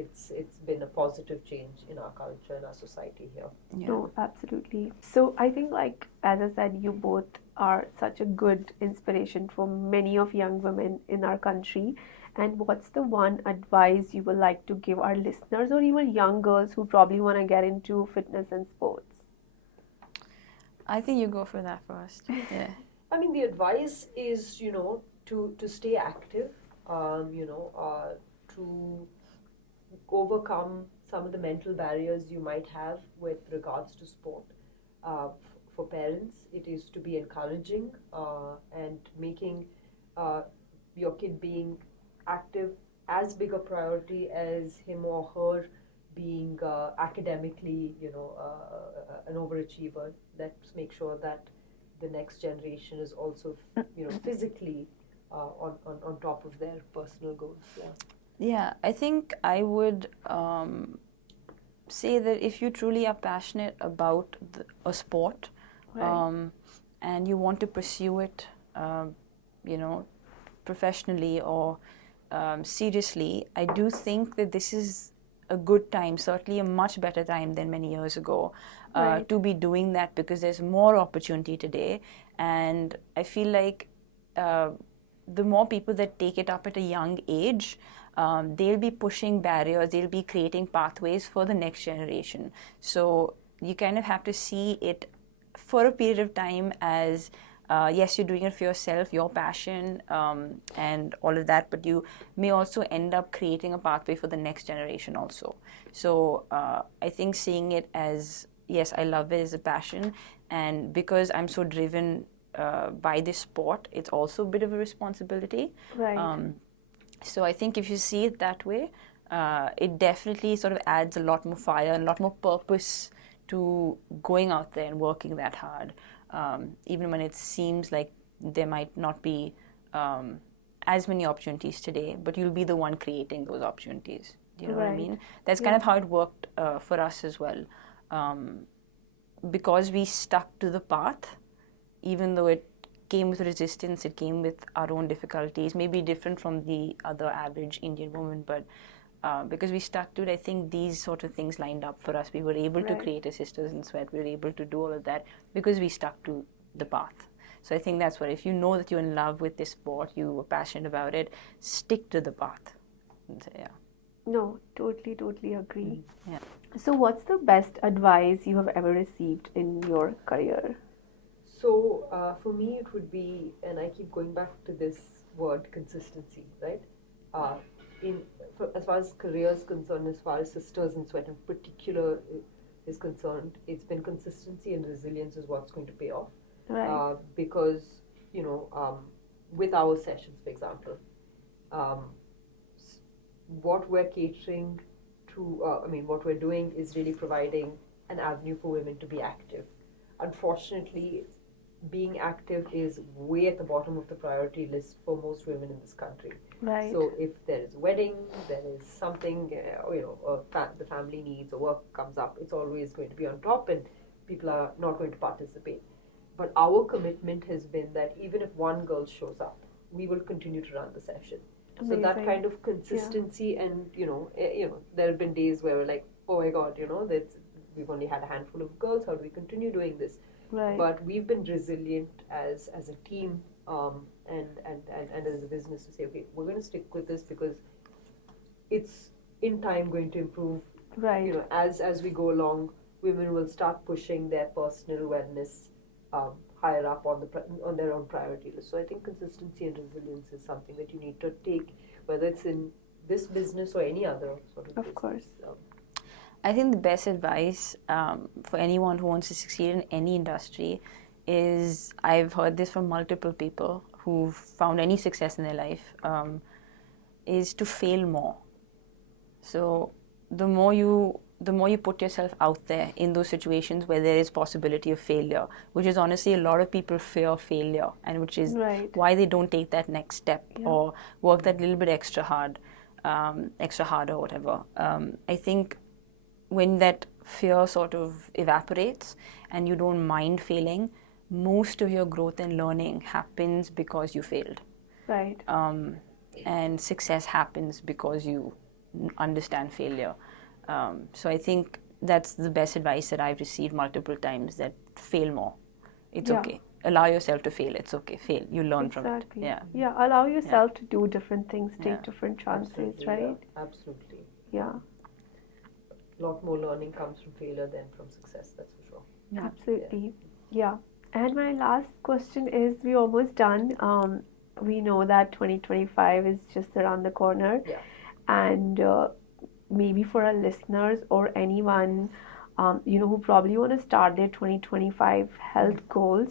it's been a positive change in our culture and our society here. Yeah. No, absolutely. So I think, like, as I said, you both are such a good inspiration for many of young women in our country. And what's the one advice you would like to give our listeners, or even young girls who probably want to get into fitness and sports? I think you go for that first. Yeah. I mean, the advice is, to stay active, to overcome some of the mental barriers you might have with regards to sport. For parents, it is to be encouraging and making your kid being active as big a priority as him or her being academically, an overachiever. Let's make sure that the next generation is also, physically on top of their personal goals. Yeah. Yeah, I think I would say that if you truly are passionate about a sport, Right. and you want to pursue it, you know, professionally or seriously, I do think that this is a good time, certainly a much better time than many years ago, Right. to be doing that, because there's more opportunity today. And I feel like the more people that take it up at a young age, they'll be pushing barriers, they'll be creating pathways for the next generation. So you kind of have to see it for a period of time as yes, you're doing it for yourself, your passion, and all of that, but you may also end up creating a pathway for the next generation also. So I think seeing it as, yes, I love it as a passion, and because I'm so driven by this sport, it's also a bit of a responsibility. Right. So I think if you see it that way, it definitely sort of adds a lot more fire and a lot more purpose to going out there and working that hard, even when it seems like there might not be as many opportunities today, but you'll be the one creating those opportunities. Do you know what I Right. mean? That's kind of how it worked for us as well. Because we stuck to the path, even though it came with resistance, it came with our own difficulties, maybe different from the other average Indian woman, but because we stuck to it, I think these sort of things lined up for us. We were able to Right. create a Sisters in Sweat. We were able to do all of that because we stuck to the path. So I think that's what, if you know that you're in love with this sport, you were passionate about it, stick to the path. And so, yeah. No, totally agree. Yeah. So what's the best advice you have ever received in your career? So for me, it would be, and I keep going back to this word, consistency, right? As far as career is concerned, as far as Sisters in Sweat in particular is concerned, it's been consistency and resilience is what's going to pay off. Right. Because, with our sessions, for example, what we're catering to, what we're doing is really providing an avenue for women to be active. Unfortunately, being active is way at the bottom of the priority list for most women in this country. Right. So if there is a wedding, there is something, the family needs or work comes up, it's always going to be on top and people are not going to participate. But our commitment has been that even if one girl shows up, we will continue to run the session. So that Amazing. kind of consistency, and there have been days where we're like, oh my God, we've only had a handful of girls. How do we continue doing this? Right. But we've been resilient as a team and as a business to say, okay, we're going to stick with this because it's in time going to improve. Right. As we go along, women will start pushing their personal wellness higher up on their own priority list. So I think consistency and resilience is something that you need to take, whether it's in this business or any other sort of business. Course. I think the best advice for anyone who wants to succeed in any industry is, I've heard this from multiple people who've found any success in their life is to fail more. So the more you put yourself out there in those situations where there is possibility of failure, which is honestly a lot of people fear failure, and which is why they don't take that next step or work that little bit extra hard, extra harder, whatever. I think when that fear sort of evaporates and you don't mind failing, most of your growth and learning happens because you failed. Right. And success happens because you understand failure. So I think that's the best advice that I've received multiple times, that fail more. It's okay. Allow yourself to fail. It's okay. Fail. You learn from it. Yeah. Allow yourself to do different things, take different chances, Absolutely, right? Yeah. Absolutely. Yeah. A lot more learning comes from failure than from success, that's for sure. Absolutely. Yeah. And my last question is, we're almost done. We know that 2025 is just around the corner. Yeah. And maybe for our listeners or anyone, who probably want to start their 2025 health goals,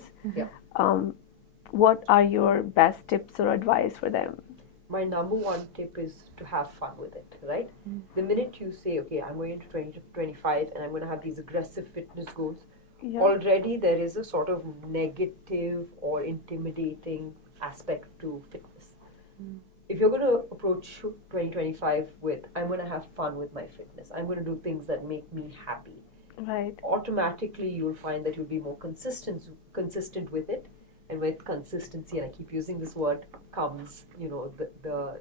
what are your best tips or advice for them? My number one tip is to have fun with it, right? The minute you say, okay, I'm going into 2025 and I'm going to have these aggressive fitness goals, already there is a sort of negative or intimidating aspect to fitness. If you're going to approach 2025 with, I'm going to have fun with my fitness, I'm going to do things that make me happy, right, automatically you'll find that you'll be more consistent with it. And with consistency, and I keep using this word, comes, the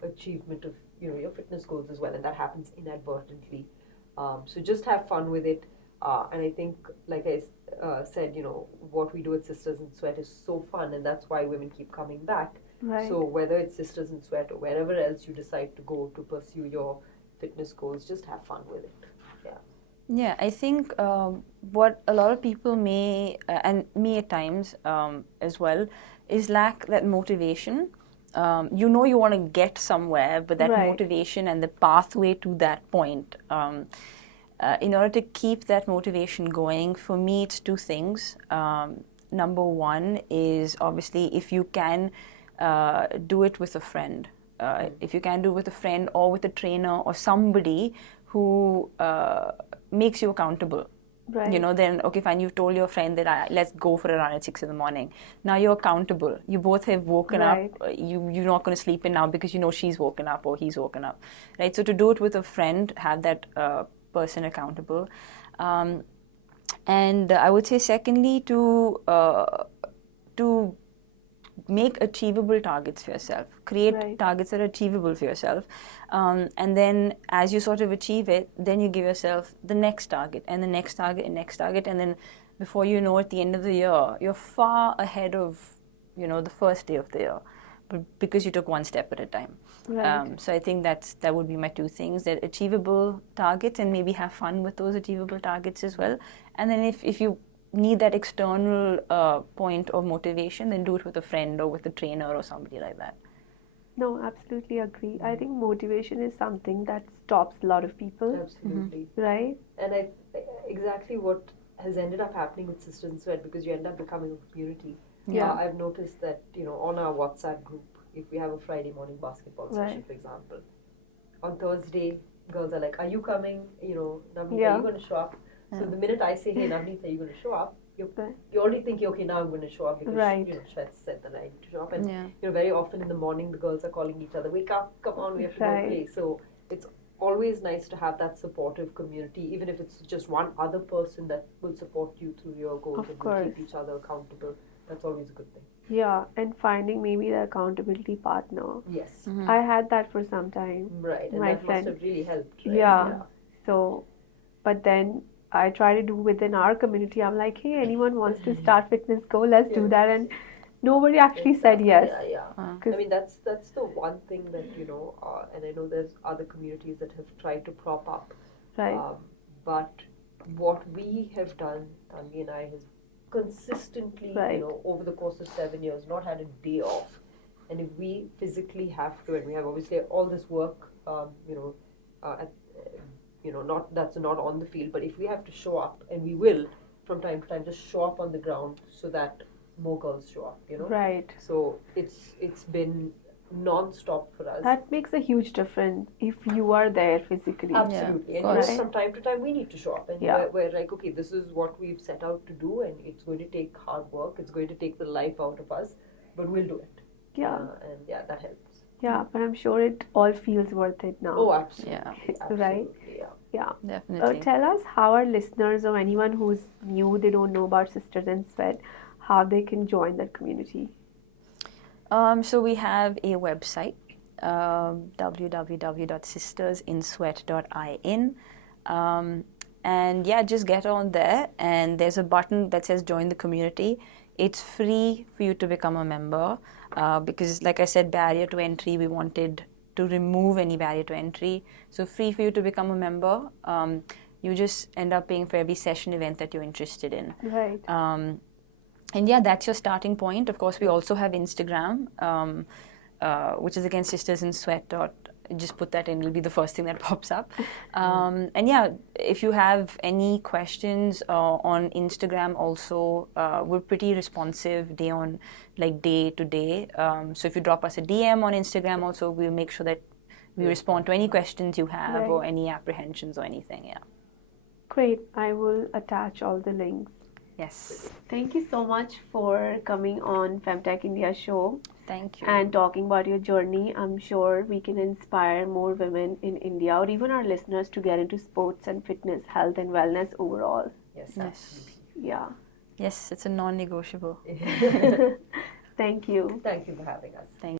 achievement of, your fitness goals as well. And that happens inadvertently. So just have fun with it. And I think, like I said, what we do at Sisters in Sweat is so fun. And that's why women keep coming back. right. So whether it's Sisters in Sweat or wherever else you decide to go to pursue your fitness goals, just have fun with it. Yeah, I think what a lot of people may, and me at times as well, is lack that motivation. You want to get somewhere, but that motivation and the pathway to that point, in order to keep that motivation going, for me it's two things. Number one is obviously if you can do it with a friend. If you can do it with a friend or with a trainer or somebody who makes you accountable. Right. Then okay, fine, you've told your friend that let's go for a run at 6 in the morning. Now you're accountable. You both have woken up. You're not going to sleep in now because she's woken up or he's woken up. Right? So to do it with a friend, have that person accountable. And I would say secondly to make achievable targets for yourself. Create targets that are achievable for yourself. And then as you sort of achieve it, then you give yourself the next target and the next target and next target. And then before you know, at the end of the year, you're far ahead of, the first day of the year. But because you took one step at a time. Right. So I think that would be my two things, that achievable targets, and maybe have fun with those achievable targets as well. And then if you need that external point of motivation, then do it with a friend or with a trainer or somebody like that. No, absolutely agree. I think motivation is something that stops a lot of people. Absolutely. Right? And exactly what has ended up happening with Sisters in Sweat, because you end up becoming a community. Yeah. I've noticed that, on our WhatsApp group, if we have a Friday morning basketball session, for example, on Thursday, girls are like, are you coming? Navneet, are you going to show up? So the minute I say, hey, Navneet, are you going to show up? You already think, okay, now I'm going to show up because Swetha said that I need to show up. And very often in the morning, the girls are calling each other, wake up, come on, we have to go play. So it's always nice to have that supportive community, even if it's just one other person that will support you through your goals and will keep each other accountable. That's always a good thing. Yeah, and finding maybe the accountability partner. Yes. Mm-hmm. I had that for some time. Right, and my that friend. must have really helped, right? Yeah. So, but then I try to do within our community. I'm like, hey, anyone wants to start fitness, go, let's do that. And nobody actually said yes. Yeah. I mean, that's the one thing that, and I know there's other communities that have tried to prop up. Right. But what we have done, Tanvie and I, has consistently, over the course of 7 years, not had a day off. And if we physically have to, and we have obviously all this work, that's not on the field, but if we have to show up, and we will from time to time, just show up on the ground so that more girls show up, you know. Right. So it's been non-stop for us. That makes a huge difference if you are there physically. Absolutely. Yeah, and of you know, course. from time to time we need to show up, and Yeah. we're like, okay, this is what we've set out to do, and it's going to take hard work, it's going to take the life out of us, but we'll do it. Yeah. And yeah, that helps. Yeah, but I'm sure it all feels worth it now. Oh, absolutely. Yeah. Absolutely, Right? yeah. Yeah. Definitely. Tell us how our listeners or anyone who's new, they don't know about Sisters in Sweat, how they can join that community. So we have a website, www.sistersinsweat.in. And yeah, just get on there, and there's a button that says join the community. It's free for you to become a member because, like I said, barrier to entry, we wanted to remove any barrier to entry. So free for you to become a member. You just end up paying for every session event that you're interested in. Right. And yeah, that's your starting point. Of course, we also have Instagram, which is again Sisters in Sweat. Just put that in; it'll be the first thing that pops up. And yeah, if you have any questions on Instagram, also we're pretty responsive day to day. So if you drop us a DM on Instagram, also we'll make sure that we respond to any questions you have or Right. any apprehensions or anything. Yeah. Great. I will attach all the links. Yes. Thank you so much for coming on Femtech India show Thank you. and talking about your journey. I'm sure we can inspire more women in India or even our listeners to get into sports and fitness, health and wellness overall. Yes, Yes. absolutely. Yeah. Yes, it's a non-negotiable. Thank you. Thank you for having us. Thank